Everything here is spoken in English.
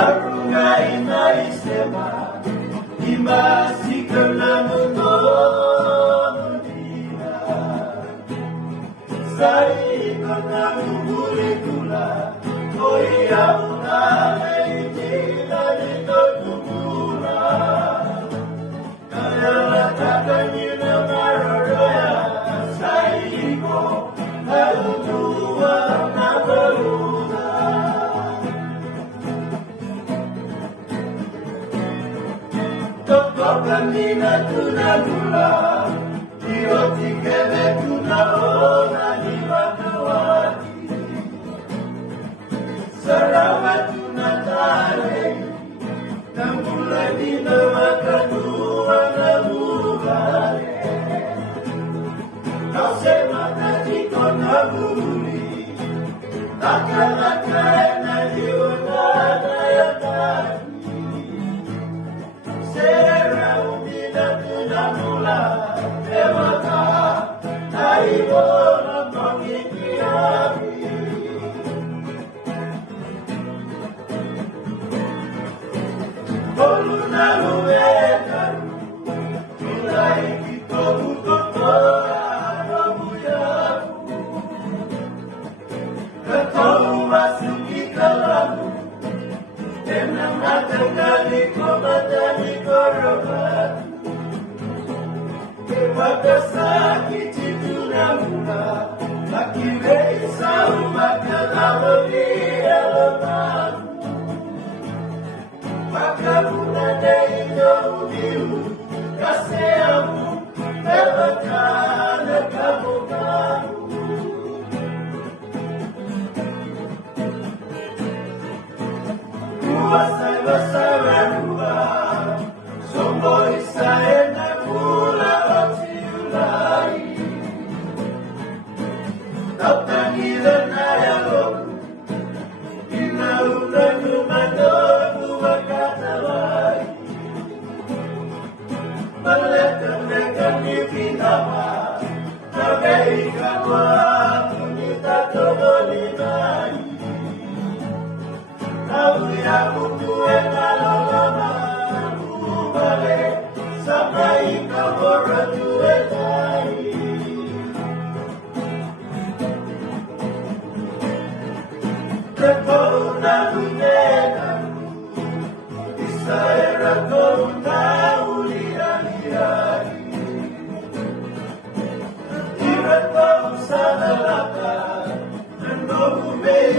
Harunga inaisema imbasi keulamuko dunia Sari kona kubulikula Oia unale injila nito kumula Kaya lataka nina maroya Saiko Halutua na beruda Tokokanina tunagula Iotikele tunaona ni wakawati Sarawa tunatale Namula nina makanua na mugale Nasema katiko na muli Nakalaka na lionana ya ndani Sera umina tunamula Ewaka Naibona mwakikiabi Koluna luweka Tulaikito utotora Robuyabu Katou masuki kalamu Tena matakali komatani korobatu Kewakasa kichitunamuna Makireisa umakalawali elomanu Makabuna neiyo udiu Kaseamu Evakana kamukanu Kuwasaiwasawarua Sombo isaenda kula otiulai Nautanile na yaloku Ina unanu madogu wakatalai Maleka meka nivinama Nageika waku nitatogolimai Nauya mutue nalolama Ubale Samaika bora tuetai Kekona unena Isaera kona ulianiani Ireto usanalaka Nendo umei